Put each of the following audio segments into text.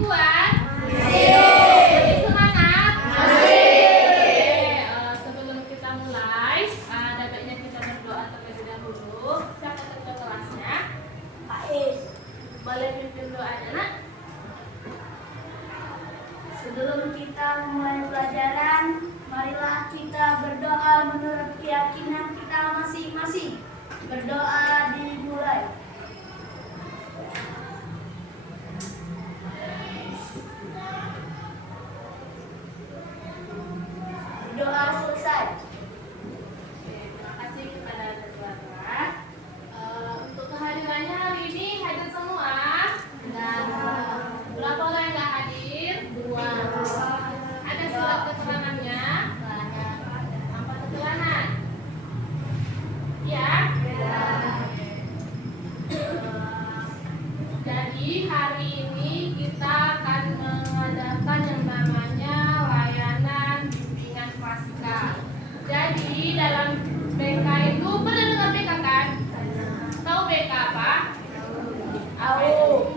kuat? Masih semangat? Sebelum kita mulai, ada baiknya kita berdoa terlebih dahulu. Siapa ketua kelasnya? Pak Is. Boleh pimpin doanya, Nak? Sebelum kita mulai pelajaran, marilah kita berdoa menurut keyakinan kita masing-masing. Berdoa dimulai. Doa selesai. Terima kasih kepada ketua kelas. Untuk kehadirannya hari ini hadir semua. Dan berapa orang yang nggak hadir? 2. Ada surat keterangannya? Apa keterangan? Ya. Jadi hari ini kita akan mengadakan yang namanya layanan bimbingan klasikal. Jadi dalam BK itu pernah dengar BK kan? Tahu BK apa? Tahu.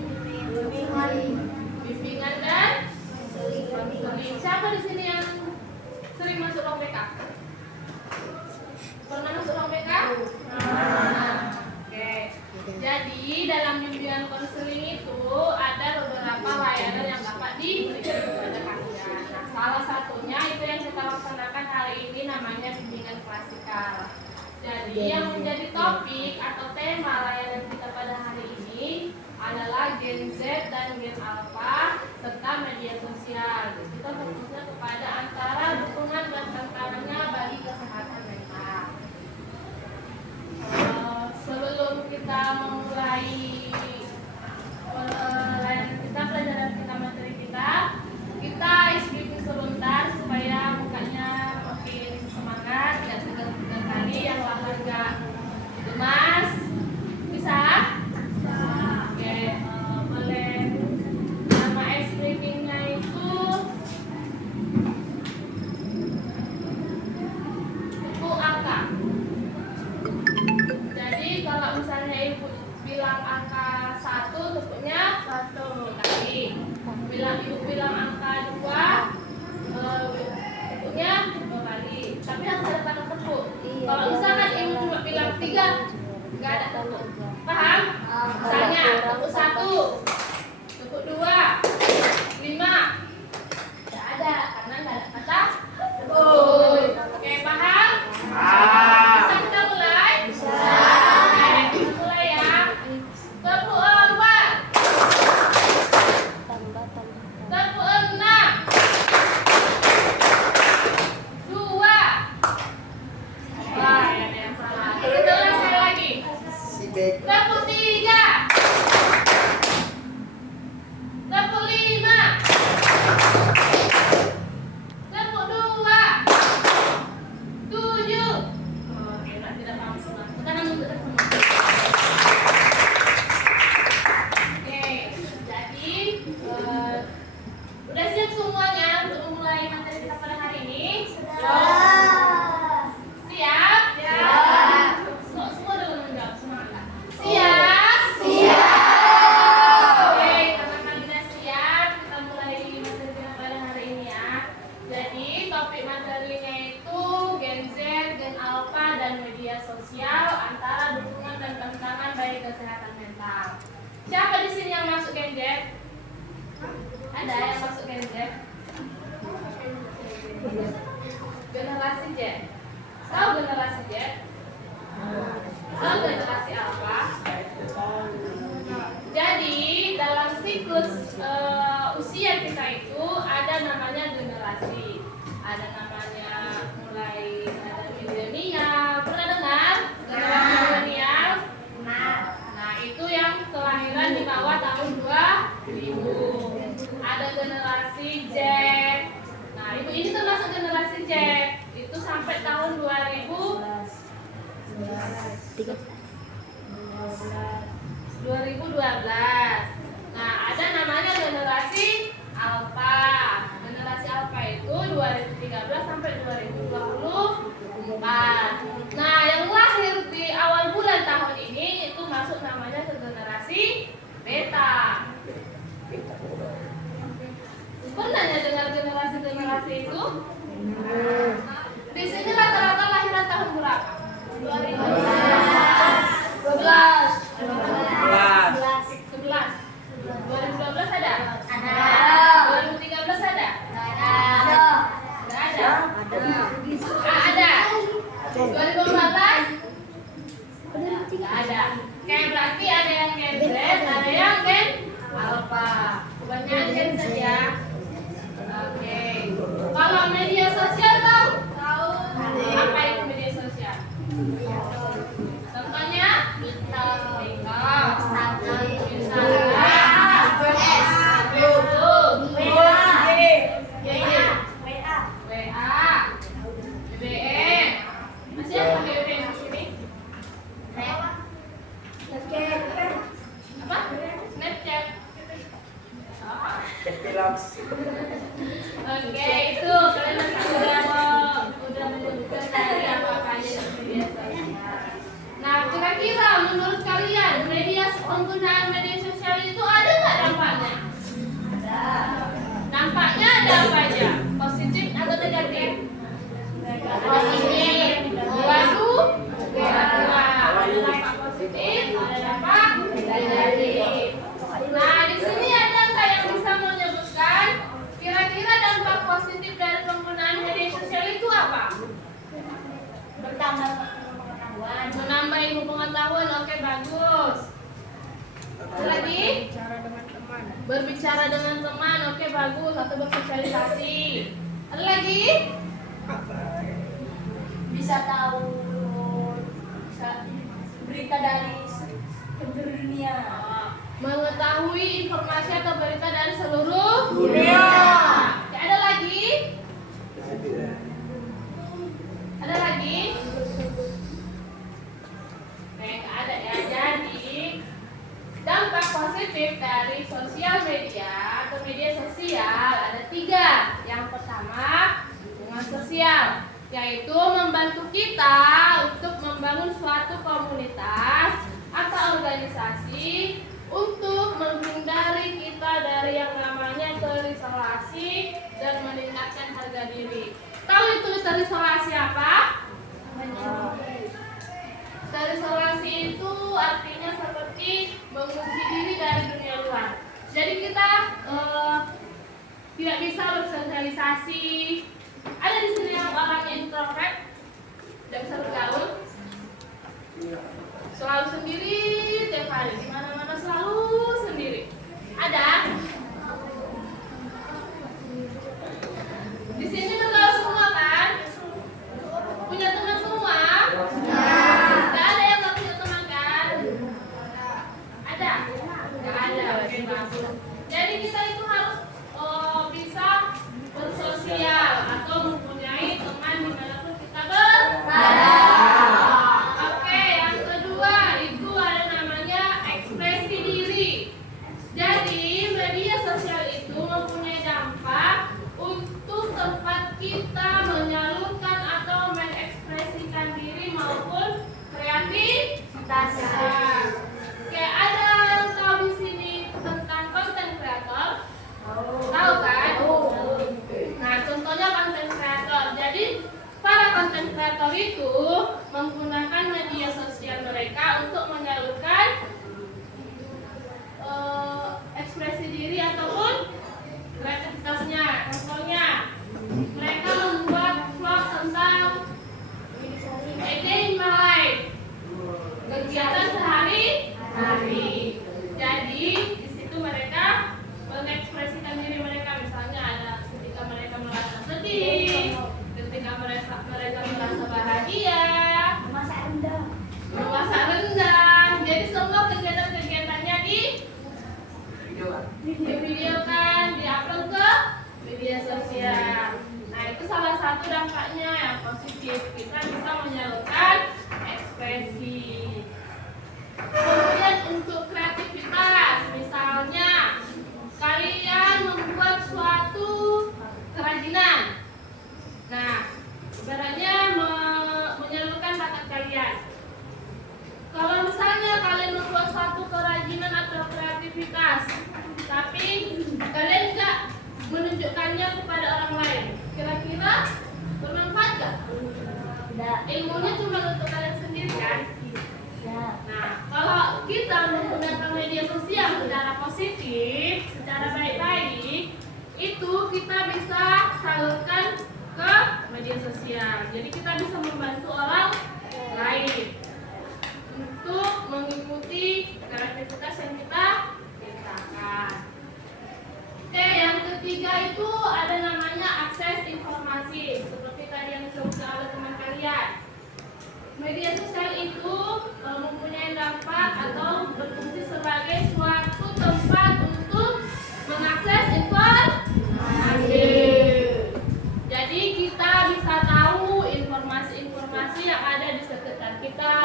Bimbingan dan konseling. Siapa di sini yang sering masuk ruang BK? Pernah masuk ruang BK? Oke. Jadi dalam bimbingan konseling itu ada beberapa layanan yang dapat diberikan kepada kalian. Nah, salah satunya itu yang kita laksanakan hari ini namanya bimbingan klasikal. Jadi yang menjadi topik atau tema layanan kita pada hari ini adalah Gen Z dan Gen Alpha serta media sosial. Kita fokusnya kepada antara dukungan dan tantangannya bagi kesehatan mental. Sebelum kita memulai layanan kita, pelajaran kita, materi kita isi briefing sebentar supaya mukanya makin semangat, gak tegang-tegang kali, yang lahan gak lemas. Bisa? Oke, boleh. Nama isi briefingnya itu buku angka. Jadi kalau misalnya ibu bilang angka 1, tepuknya 1 kali. Ibu bilang angka 2, tepuknya 2 kali. Tapi harus ada tanda tepuk. Kalau misalkan ibu cuma bilang 3, nggak ada tepuk. Paham? Misalnya tepuk 1, tepuk 2, 5, nggak ada karena nggak ada kata tepuk. Oke, paham? Bisa kita mulai? Oke, kita mulai ya. Tepuk 4, tepuk 6, 2. Wah, ada yang salah. Kita ulang sekali lagi. Tepuk 3, tepuk 5, tepuk 2, 7. Oh, enak, tidak paham semua. Sekarang untuk semua. Oke, jadi udah siap semuanya untuk memulai materi kita pada hari ini? Siap? Siap. Semua udah menjawab, semangat. Siap? Siap. Oke, karena kalian sudah siap, kita mulai materi kita pada hari ini ya. Jadi topik materinya itu Gen Z, Gen Alpha, dan media sosial, antara dukungan dan tantangan bagi kesehatan mental. Siapa di sini yang masuk Gen Z? Ada yang masuk Gen Z? Generasi Z. Tahu generasi Z? Tahu generasi Alpha? Jadi dalam siklus usia kita itu ada namanya generasi. Ada namanya mulai ada milenial. Pernah dengar generasi milenial? Nah, itu yang kelahiran di bawah tahun 2000. Ada generasi Z. Nah, ini termasuk generasi Z. Itu sampai tahun 2012. Nah, ada namanya generasi Alpha. Generasi Alpha itu 2013 sampai 2024. Nah, yang lahir di awal bulan tahun ini itu masuk namanya ke generasi Beta. inovasi itu? Di sini rata-rata lahiran tahun berapa? 12. 11. 2012 ada? Ada. 2013 ada? Ada. Nggak ada? Ada. 2014? Nggak ada. Kayak berarti ada yang Gen Z, ada yang Gen Alpha. Kebanyakan Gen Z ya. Oke. Kalau media sosial tahu? Tahu. Apa itu media sosial? Contohnya? TikTok, Instagram, WA, BBM. Masih ada BBM di sini? Apa? Snapchat. Oke, itu kalian udah menyebutkan tadi apa aja di media sosial. Nah, kira-kira menurut kalian penggunaan media sosial itu ada nggak dampaknya? Dampaknya ada apa aja? Positif atau negatif? Positif. Lalu, ada dampak positif, ada dampak negatif. Nah, di sini ada nggak yang bisa menyebutkan kira-kira dampak positif dari penggunaan media sosial itu apa? Menambah ilmu pengetahuan, oke bagus. Lagi? Berbicara dengan teman, oke bagus. Atau bersosialisasi. Ada lagi? Bisa tahu berita dari dunia. Mengetahui informasi atau berita dari seluruh Dunia. Ya, ada lagi? Ada lagi? Nggak ada ya. Jadi dampak positif dari sosial media atau media sosial ada 3. Yang pertama, hubungan sosial, yaitu membantu kita untuk membangun suatu komunitas atau organisasi untuk menghindari kita dari yang namanya terisolasi dan meningkatkan harga diri. Tahu itu terisolasi apa? Terisolasi itu artinya seperti mengunci diri dari dunia luar. Jadi kita tidak bisa bersosialisasi. Ada di sini yang orangnya introvert, tidak bisa bergaul, selalu sendiri tiap hari, di mana-mana selalu sendiri. Ada? Di sini bergaul semua kan? Punya teman semua? Nggak ada yang nggak punya teman kan? Ada? Nggak ada. Oke, bagus. Jadi kita itu harus bisa bersosial atau mempunyai teman dimanapun kita berada. Oke, yang kedua itu ada namanya ekspresi diri. Jadi media sosial itu mempunyai dampak untuk tempat kita menyalurkan atau mengekspresikan diri maupun kreativitas. Oke, ada yang tahu di sini tentang konten kreator? Tahu kan? Nah, contohnya konten kreator. Jadi para konten kreator itu menggunakan media sosial mereka untuk menyalurkan ekspresi diri ataupun kreativitasnya. Contohnya, mereka membuat vlog tentang a day in my life, kegiatan sehari-hari. Jadi di situ mereka mengekspresikan diri mereka, misalnya ada ketika mereka merasa sedih, ketika mereka merasa bahagia, memasak rendang. Jadi semua kegiatan-kegiatannya divideokan, diupload ke media sosial. Nah, itu salah satu dampaknya yang positif. Kita bisa menyalurkan ekspresi. Kemudian untuk kreativitas, misalnya kalian membuat suatu kerajinan. Nah, ibaratnya menyalurkan bakat kalian. Kalau misalnya kalian membuat suatu kerajinan atau kreativitas, tapi kalian tidak menunjukkannya kepada orang lain, ilmunya cuma untuk kalian sendiri kan? Ya. Nah, kalau kita menggunakan media sosial secara positif, secara baik-baik, itu kita bisa salurkan ke media sosial. Jadi kita bisa membantu orang lain untuk mengikuti kreativitas yang kita ciptakan. Oke, yang ketiga itu ada namanya akses informasi. Seperti tadi yang disebutkan oleh teman kalian. Media sosial itu mempunyai dampak atau berfungsi sebagai suatu tempat untuk mengakses informasi. Jadi kita bisa tahu informasi-informasi yang ada di sekitar kita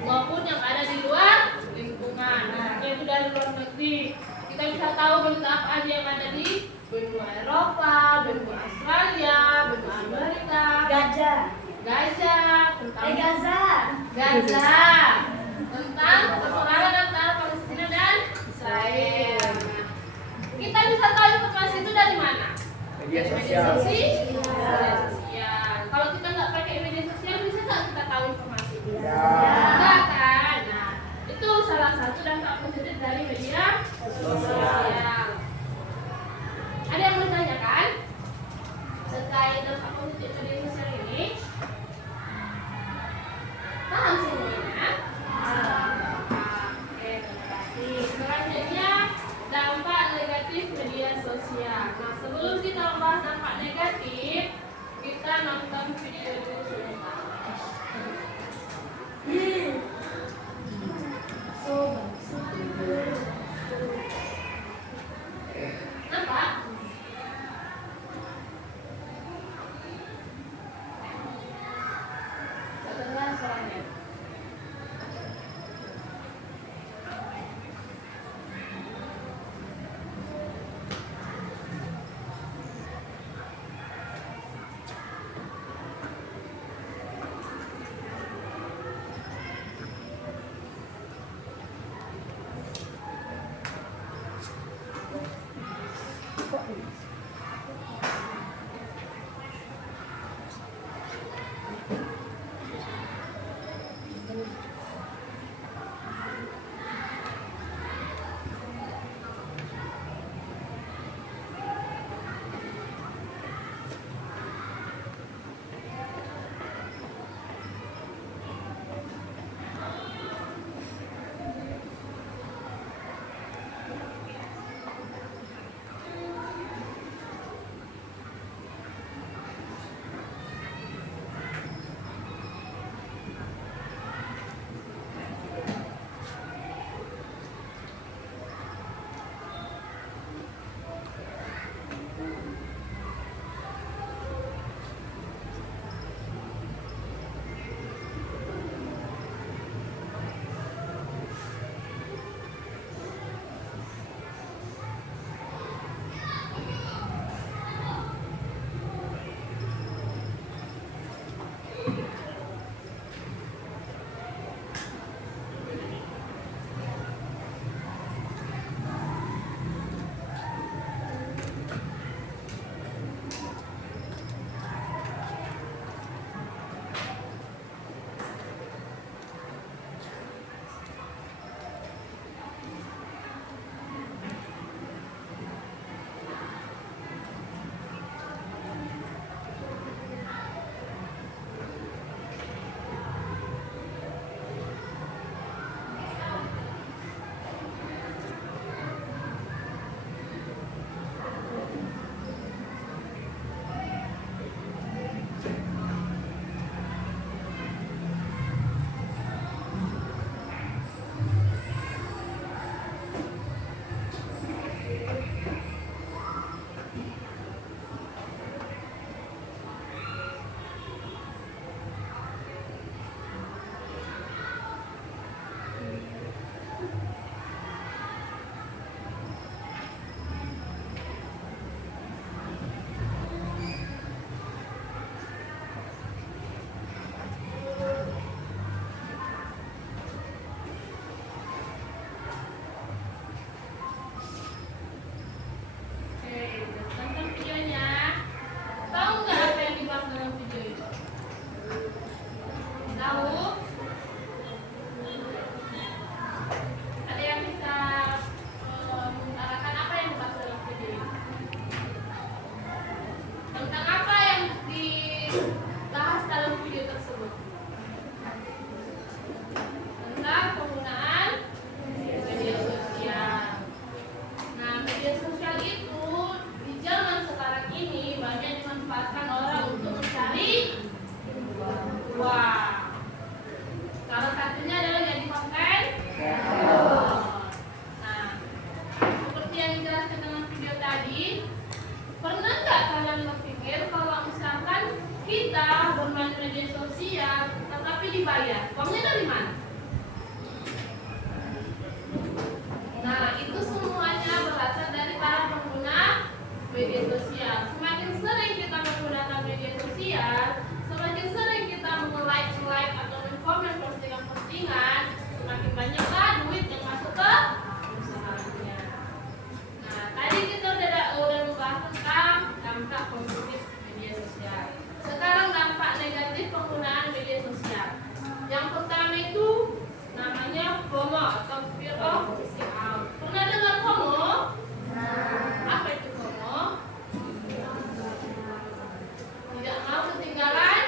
maupun yang ada di luar lingkungan. Nah, itu dari luar negeri. Kita bisa tahu berita apa aja yang ada di benua Eropa, benua Australia, benua Amerika. Gajah. Tentang Gaza. Gaza, tentang peperangan antara Palestina dan Israel. Nah, kita bisa tahu informasi itu dari mana? Media Media sosial. sosial. Kalau kita nggak pakai media sosial, bisa nggak kita tahu informasi? Ya. Nggak kan? Nah, itu salah satu dampak positif dari media sosial. Ada yang mau ditanyakan terkait dampak positif media sosial ini? Paham semuanya? Oke, terima kasih. Selanjutnya, dampak negatif media sosial. Nah, sebelum kita membahas dampak negatif, kita nonton video dulu sebentar. Nampak? Kedengaran suaranya? tadi, pernah nggak kalian berpikir kalau misalkan kita bermain media sosial tetapi dibayar, uangnya dari mana? Nah, itu semuanya berasal dari para pengguna media sosial. Semakin sering kita menggunakan media sosial, semakin sering kita like atau komen postingan-postingan, semakin banyaklah duit yang masuk ke usahanya. Nah, tadi kita udah membahas tentang dampak positif media sosial. Sekarang dampak negatif penggunaan media sosial. Yang pertama itu namanya FOMO atau fear of missing out. Pernah dengar FOMO? Apa itu FOMO? Tidak mau ketinggalan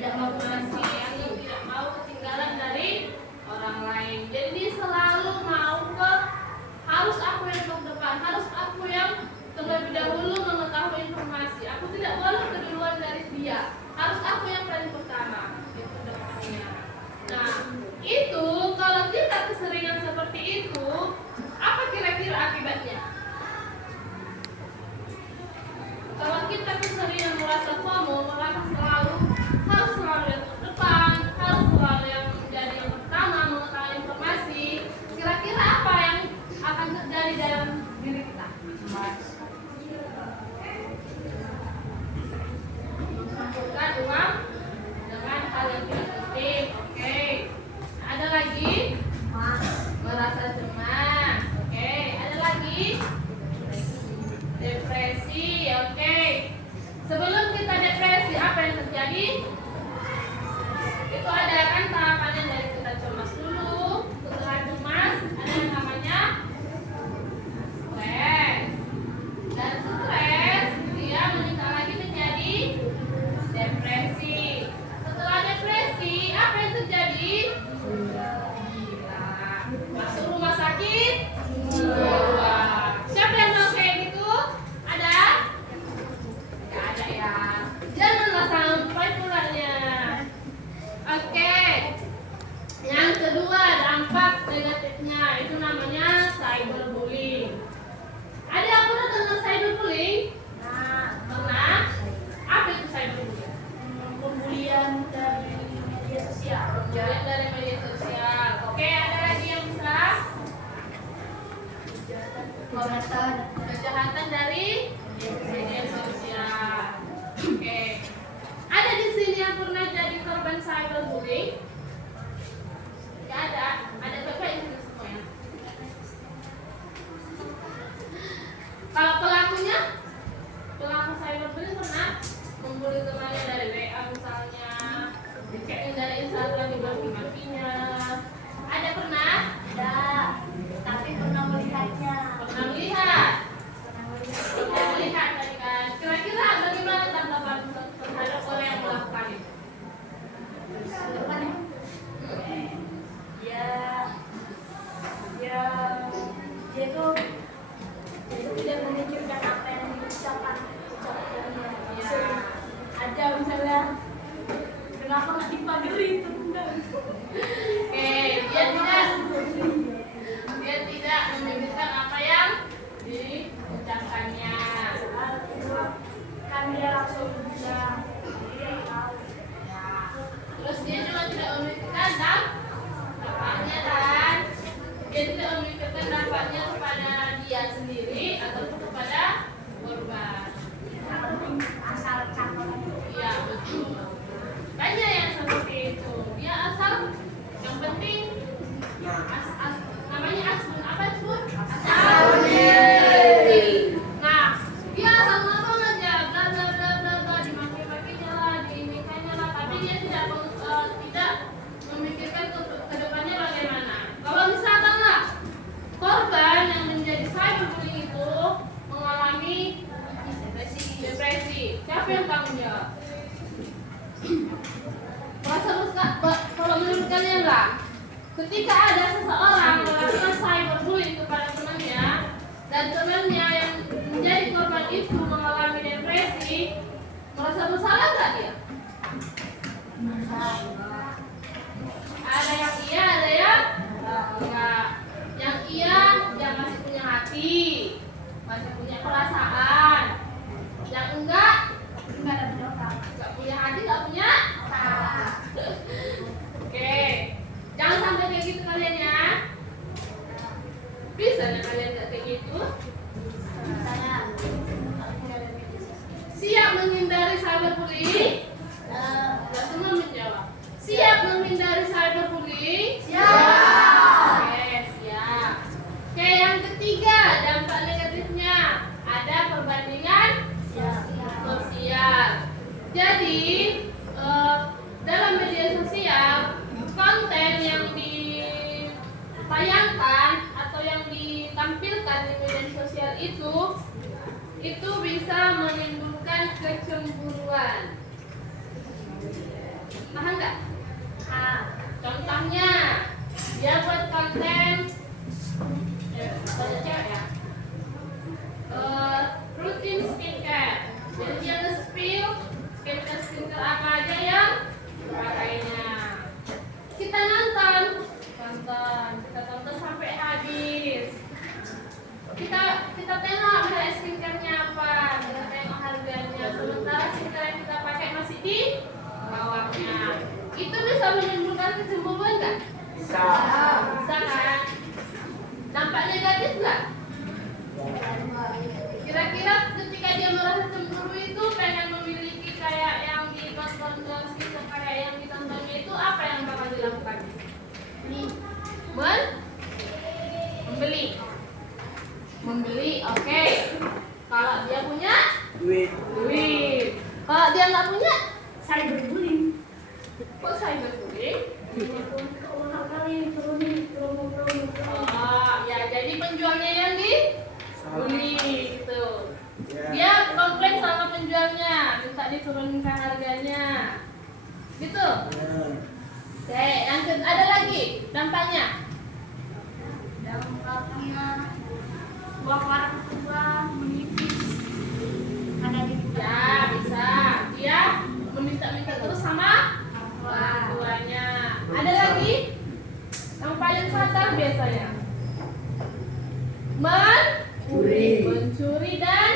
informasi atau tidak mau ketinggalan dari orang lain. Jadi selalu mau harus aku yang terdepan, harus aku yang terlebih dahulu mengetahui informasi. Aku tidak boleh keduluan dari dia. Harus aku yang paling pertama. Itu depannya. Nah, itu kalau kita keseringan seperti itu, apa kira-kira akibatnya? Kalau kita keseringan merasa FOMO, merasa harus selalu yang terdepan, harus selalu yang menjadi yang pertama mengetahui informasi, kira-kira apa yang akan terjadi dalam diri kita? Mengumpulkan uang dengan hal yang tidak penting. Oke. Ada lagi? Merasa cemas. Oke. Ada lagi? Depresi. Oke. Sebelum kita depresi, apa yang terjadi? Itu ada kan tahapannya, dari kita cemas dulu. Setelah cemas, ada yang namanya stres. Dan stres, dia meningkat lagi menjadi depresi. Setelah depresi, apa yang terjadi? Masuk rumah sakit. Siapa yang mau kayak gitu? Ada? Gak ada ya. Janganlah sampai pulangnya. Oke. Yang kedua, dampak negatifnya itu namanya cyberbullying. Ada yang pernah dengar cyberbullying? Pernah? Apa itu cyberbullying? Pembulian dari media sosial. Pembulian dari media sosial. Oke, ada lagi yang bisa? Kejahatan dari media sosial. Oke. Ada di sini yang pernah jadi korban cyberbullying? Tidak ada. Ada berapa di sini semua ya? Kalau pelakunya, pelaku cyberbullying pernah membuli temannya dari WA misalnya, diceknya dari Instagram, dimaki-makinya. Ada pernah? Ada, tapi pernah melihatnya. Pernah melihat? Pernah melihat tadi kan. Kira-kira bagaimana tanggapan terhadap orang yang melakukan itu? Depannya. Ya, dia tuh tidak memikirkan apa yang diucapkan. Ya. Ada misalnya, kenapa nggak dipagari itu? Oke, dia tidak memikirkan apa yang diucapkannya. Kan dia langsung bisa Terus dia juga tidak memikirkan dampaknya kan? Dia tidak memikirkan dampaknya kepada dia sendiri ataupun kepada korban. asal cakap. Iya betul. Banyak yang seperti itu. Dia asal yang penting namanya asbun apa asbun? Nah, dia asal ngomong aja bla bla bla bla bla, dimaki-makinya lah, diinikannya lah, tapi dia tidak memikirkan ke depannya bagaimana. Kalau misalkan lah korban yang menjadi cyberbullying itu mengalami depresi, siapa yang tanggung jawab? Kalau menurut kalian lah, ketika ada seseorang melakukan cyberbullying kepada temannya dan temannya yang menjadi korban itu mengalami depresi, merasa bersalah nggak dia? Ada yang iya, ada yang enggak. Yang iya, dia masih punya hati, masih punya perasaan. menghindari cyberbullying? Nggak semua menjawab. Siap menghindari cyberbullying? Siap. Oke, siap. Oke, yang ketiga, dampak negatifnya ada perbandingan sosial. Jadi, dalam media sosial, konten yang ditayangkan atau yang ditampilkan di media sosial itu bisa menimbulkan kecemburuan. Paham nggak? Contohnya, dia buat konten banyak cewek ya, rutin skincare. Jadi dia nge-spill skincare apa aja yang pakainya. Kita tonton sampai habis. Kita tengok misalnya skincare-nya apa, kita tengok harganya. Sementara skincare yang kita pakai masih di bawahnya. Itu bisa menimbulkan kecemburuan nggak? Bisa kan? Dampak negatif nggak? Kira-kira ketika dia merasa cemburu itu pengen memiliki kayak yang ditonton skincare kayak yang ditontonnya itu, apa yang bakal dilakukan? Membeli, oke. Kalau dia punya duit. Kalau dia nggak punya, Cyberbullying. kok cyberbullying? Promo. Oh, ya jadi penjualnya yang dibully gitu. Dia komplain sama penjualnya, minta diturunkan harganya. Gitu. Oke, ada lagi dampaknya. Dampaknya uang orang tua menipis. Ada di Ya, bisa. Dia meminta-minta terus sama orang tuanya. Ada lagi yang paling fatal biasanya mencuri dan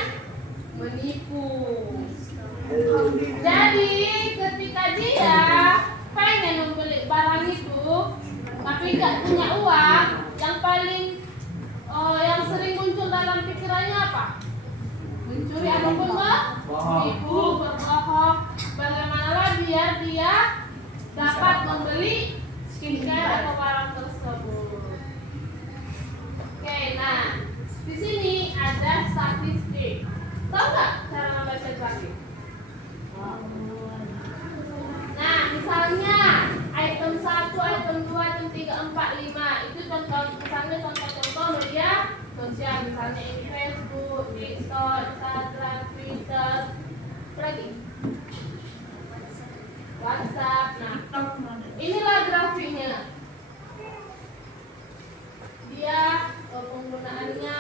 menipu. Jadi ketika dia pengen membeli barang itu tapi nggak punya uang, yang sering muncul dalam pikirannya apa? Mencuri ataupun menipu, berbohong. Bagaimana biar dia dapat membeli skincare atau barang tersebut. Oke, nah di sini ada statistik. Tahu nggak cara membaca statistik? Nah, misalnya item 1, item 2, item 3, 4, 5 itu contoh-contoh media sosial, misalnya ini Facebook, TikTok, Instagram, Twitter, apa lagi? WhatsApp. Nah, inilah grafiknya. Dia penggunaannya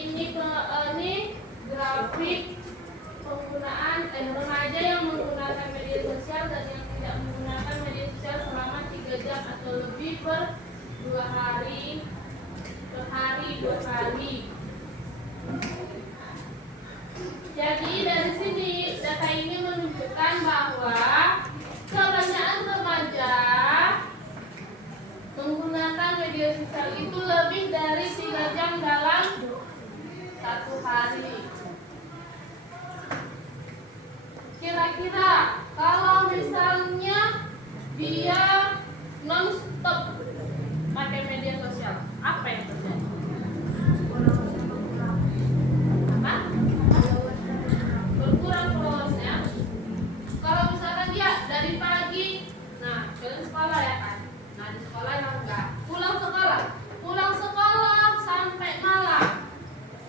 ini grafik penggunaan remaja yang menggunakan media sosial dan yang tidak menggunakan media sosial selama 3 jam atau lebih per hari 2 kali. Jadi dari sini data ini menunjukkan bahwa kebanyakan remaja menggunakan media sosial itu lebih dari 3 jam dalam 1 hari. Kira-kira kalau misalnya dia non-stop pakai media sosial, apa yang terjadi? Apa? Berkurang followersnya. Kalau misalkan dia dari pagi, nah ke sekolah ya kan, nah di sekolah yang enggak pulang sekolah sampai malam,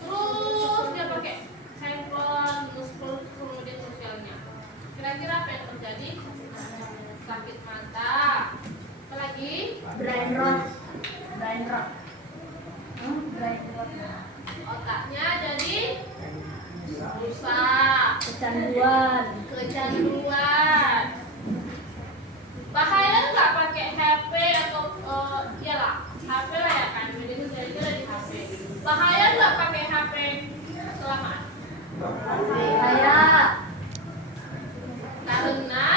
terus dia pakai handphone, scroll media sosialnya. Kira-kira apa yang terjadi? Sakit mata. Apa lagi? brain rot. Otaknya jadi rusak. Kecanduan. Bahaya nggak pakai HP atau iyalah HP lah ya kan, media sosial itu ada di HP. Bahaya nggak pakai HP kelamaan? Bahaya. Karena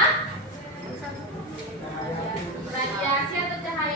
radiasi atau cahaya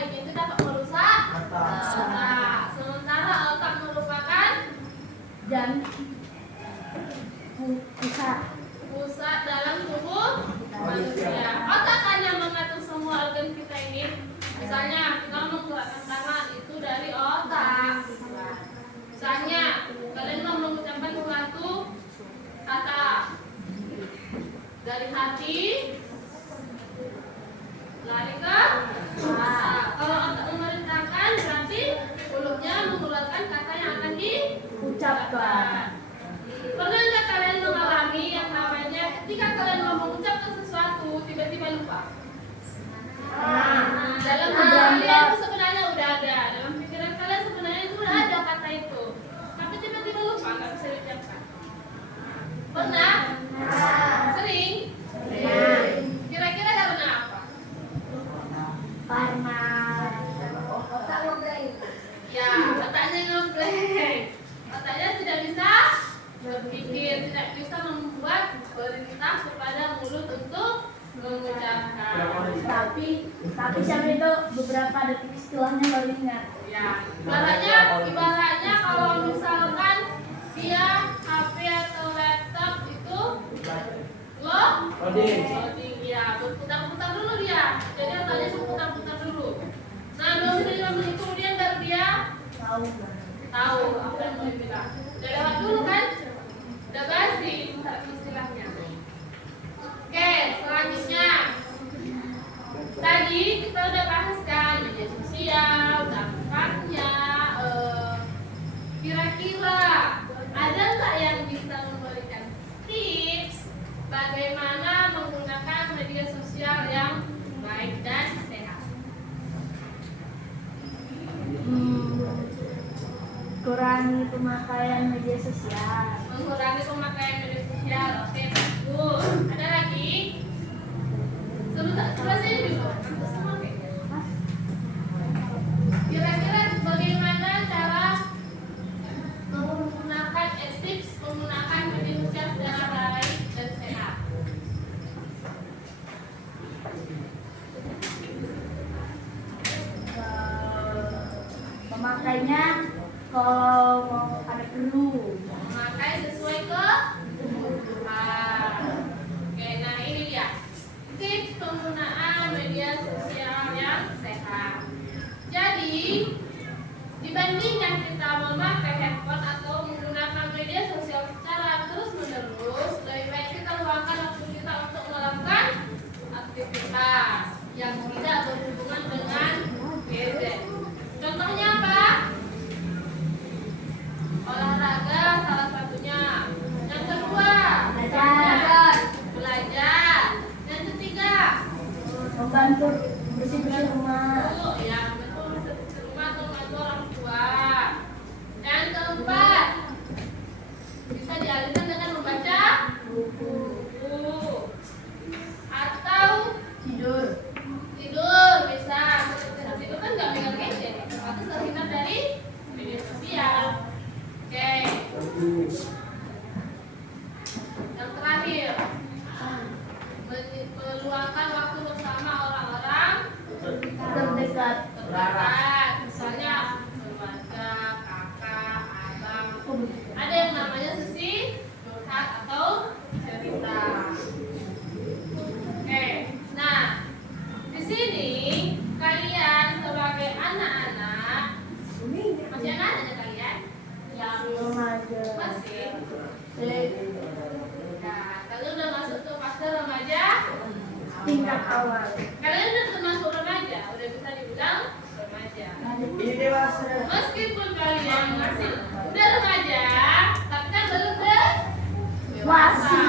Tapi siapa itu beberapa detik setelahnya baru ingat. Ya, ibaratnya kalau misalkan dia HP atau laptop itu loading ya, berputar-putar dulu dia. Jadi otaknya berputar-putar dulu. Nah, 25 menit kemudian baru dia tahu apa yang mau dibilang. Udah lewat dulu kan? Udah basi istilahnya. Oke, selanjutnya. Tadi kita udah bahas kan media sosial, dampaknya. Kira-kira ada nggak yang bisa memberikan tips bagaimana menggunakan media sosial yang baik dan sehat? Kurangi pemakaian media sosial. Mengurangi pemakaian media sosial. Oke, bagus. Ada lagi? Selesai dulu. Kira-kira bagaimana cara menggunakan tips menggunakan media sosial secara baik dan sehat? Memakainya kalau mau ada perlu. Memakai sesuai kebutuhan. Oke, nah ini dia tips penggunaan media sosial yang sehat. Jadi dibandingkan kita memakai handphone atau menggunakan media sosial secara terus-menerus, lebih baik kita luangkan waktu kita untuk melakukan aktivitas yang tidak berhubungan dengan gadget. Contohnya apa? Olahraga salah satunya. Yang kedua, belajar. Yang ketiga, Membantu bersih-bersih rumah. ya betul, bersih rumah atau membantu orang tua. Yang keempat, bisa dialihkan dengan membaca buku atau Tidur. bisa. Tidur kan nggak megang gadget, otomatis terhindar dari media sosial. Oke. Yang terakhir, meluangkan waktu bersama orang-orang Terdekat. terdekat, misalnya keluarga, kakak, abang. Ada yang namanya sesi curhat atau cerita. Oke, nah di sini kalian sebagai anak-anak, masih anak-anak ya kalian? Yang Remaja. masih. Tingkat Nah, kalian udah masuk tuh fase remaja. awal. Kalian udah termasuk remaja, udah bisa dibilang remaja. Ini dewasa. Meskipun kalian masih udah remaja, tapi kan belum Wasi. dewasa.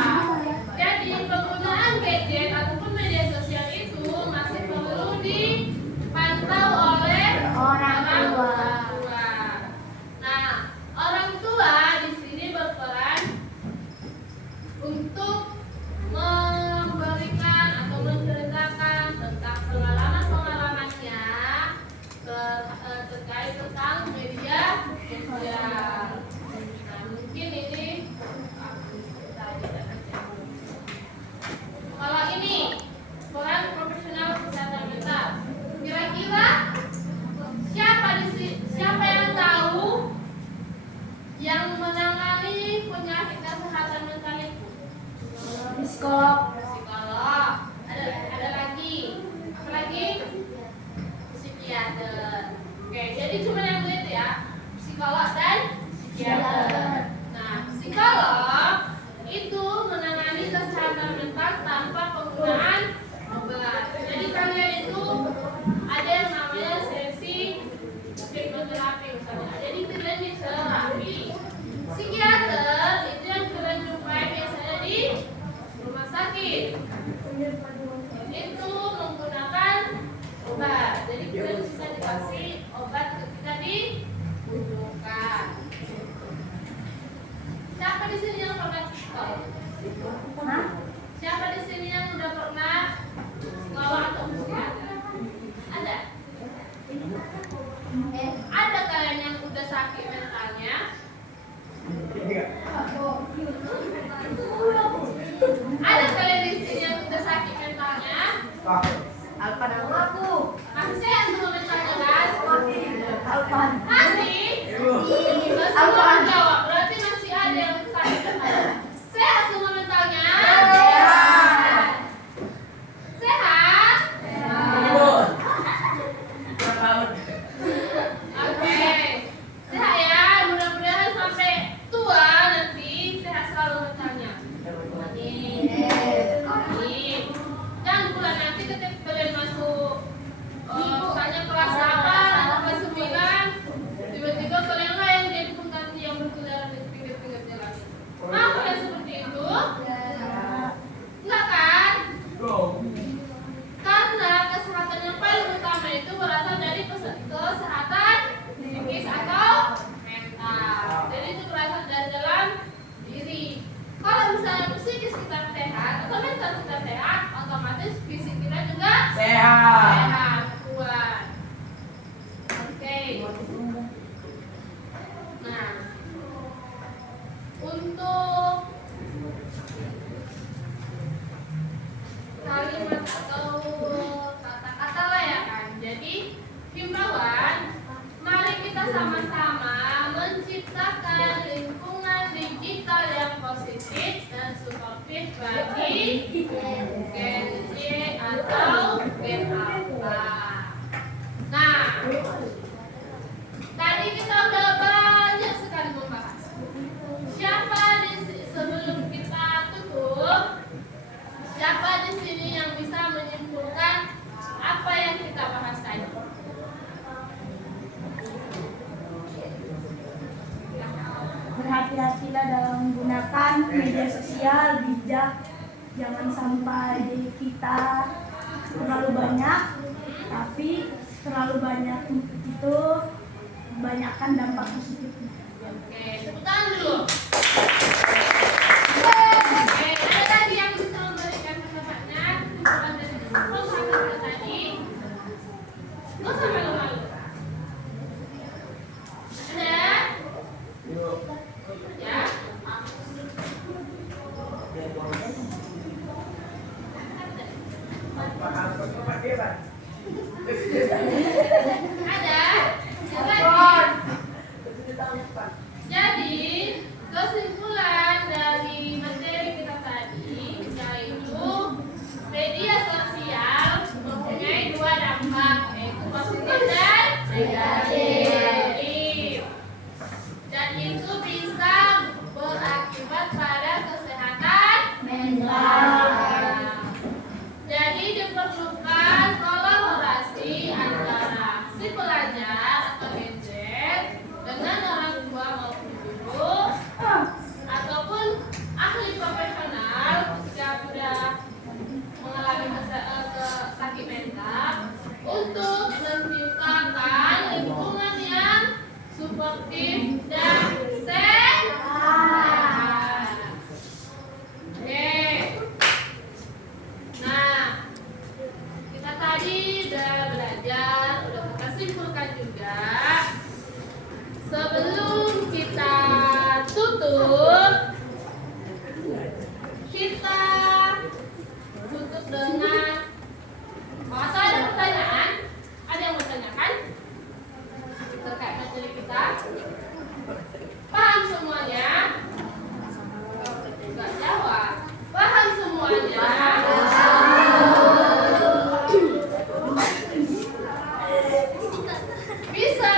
Jadi penggunaan gadget ataupun media sosial itu masih perlu dipantau oleh Orang tua. Nah, orang tua di sini berperan untuk memberikan atau menceritakan tentang pengalaman-pengalamannya terkait tentang media sosial. Nah, mungkin ini aku bisa Apa namaku? Masih untuk meminta jelas. Alpan. Masih? Masih belum jawab. Berarti masih ada yang tanya. Saya langsung memintalnya. Sehat. Sehat? Oke. Sehat ya. Mudah-mudahan sampai tua nanti sehat selalu mentalnya. Amin. Jangan pula nanti ketika kalian masuk misalnya kelas 8 atau kelas 9, tiba-tiba kalian lah yang jadi pengganti yang berkeliaran di pinggir-pinggir jalan. Mau kalian seperti itu? Enggak kan? Karena kesehatan yang paling utama itu berasal dari kesehatan psikis atau mental. Jadi itu berasal dari dalam diri. Kalau misalnya psikis kita sehat atau mental kita sehat, otomatis fisik kita juga sehat, kuat. Oke. Nah, untuk kalimat atau kata-kata lah ya kan. Jadi himbauan, mari kita sama-sama menciptakan lingkungan digital yang positif dan suportif bagi Gen Z atau Gen Alpha. Nah, tadi kita udah banyak sekali membahas. Sebelum kita tutup, siapa di sini yang bisa menyimpulkan apa yang kita bahas tadi? Berhati-hatilah dalam menggunakan media sosial, bijak. Jangan sampai kita terlalu banyak, tapi terlalu banyak itu banyakkan dampak positifnya. Oke, tepuk tangan dulu. Oke, ada lagi yang bisa memberikan pendapatnya kesimpulan dari pembahasan kita tadi? Nggak usah malu-malu. Ada? Ya? Ada? Jadi, kesimpulan dari materi kita tadi yaitu media sosial mempunyai dua dampak, yaitu positif dan negatif. Dan itu bisa berakibat pada kesehatan mental. Jadi diperlukan kolaborasi antara si pelajar atau Gen Z dengan orang tua maupun guru ataupun ahli profesional jika sudah mengalami sakit mental untuk menciptakan lingkungan yang suportif dan sehat. Oke. Nah, kita tadi udah belajar, udah kita simpulkan juga. Sebelum kita tutup, kita tutup dengan atau ada pertanyaan? Ada yang mau tanyakan terkait materi kita? Paham semuanya? Enggak jawab. Paham semuanya? Bisa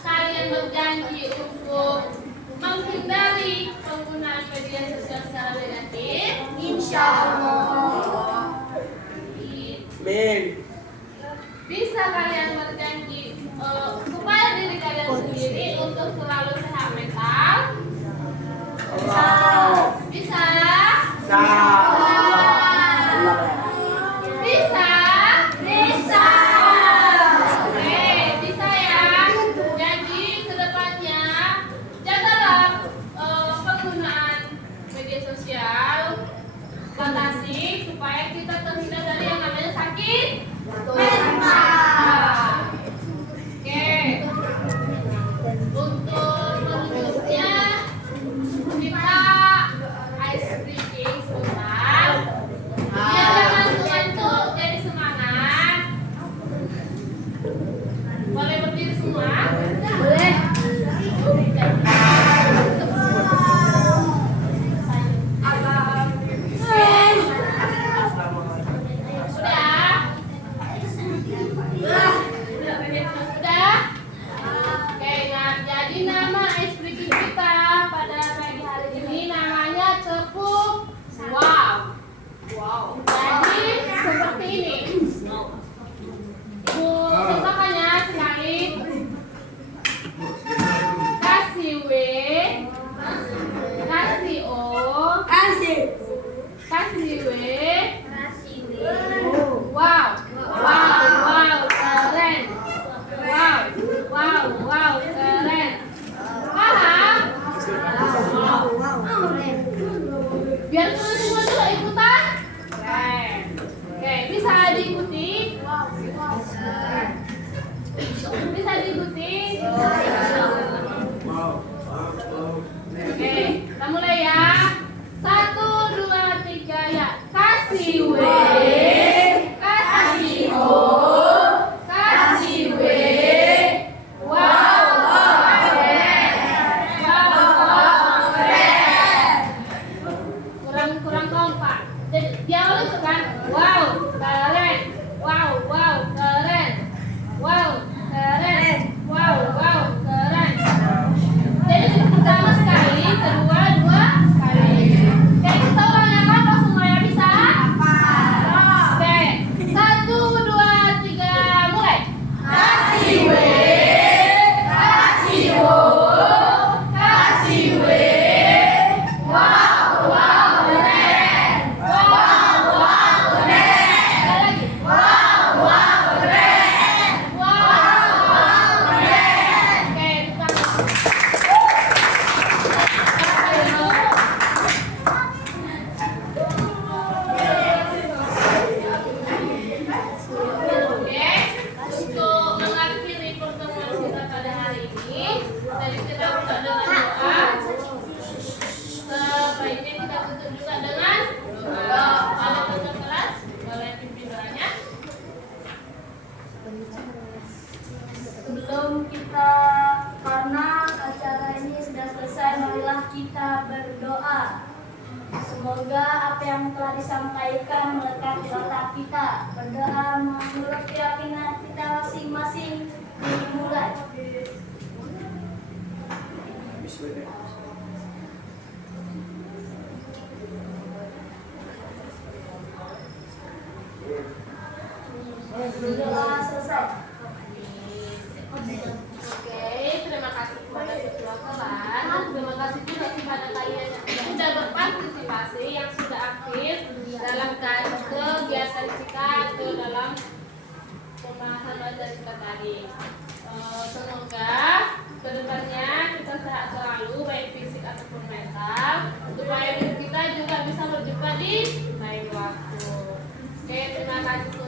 kalian berjanji untuk menghindari penggunaan media sosial secara negatif? Insya Allah. Amin. Bisa kalian berjanji kepada diri kalian sendiri untuk selalu sehat mental? Bisa? Bisa? Bisa. Oke, bisa ya. Jadi kedepannya jagalah penggunaan media sosial, batasi supaya kita terhindar dari yang namanya sakit mental. Oke. Untuk selanjutnya kita ice breaking sebentar. Semoga apa yang telah disampaikan melekat di otak kita. Berdoa menurut keyakinan kita masing-masing. Dimulai. Berdoa selesai. Oke, terima kasih kepada siswa kelas dan terima kasih juga kepada kalian yang sudah berpartisipasi, yang sudah aktif dalam kegiatan kita atau dalam pembahasan belajar kita tadi. Semoga kedepannya kita sehat selalu, baik fisik ataupun mental, supaya kita juga bisa berjumpa di lain waktu. Oke, terima kasih.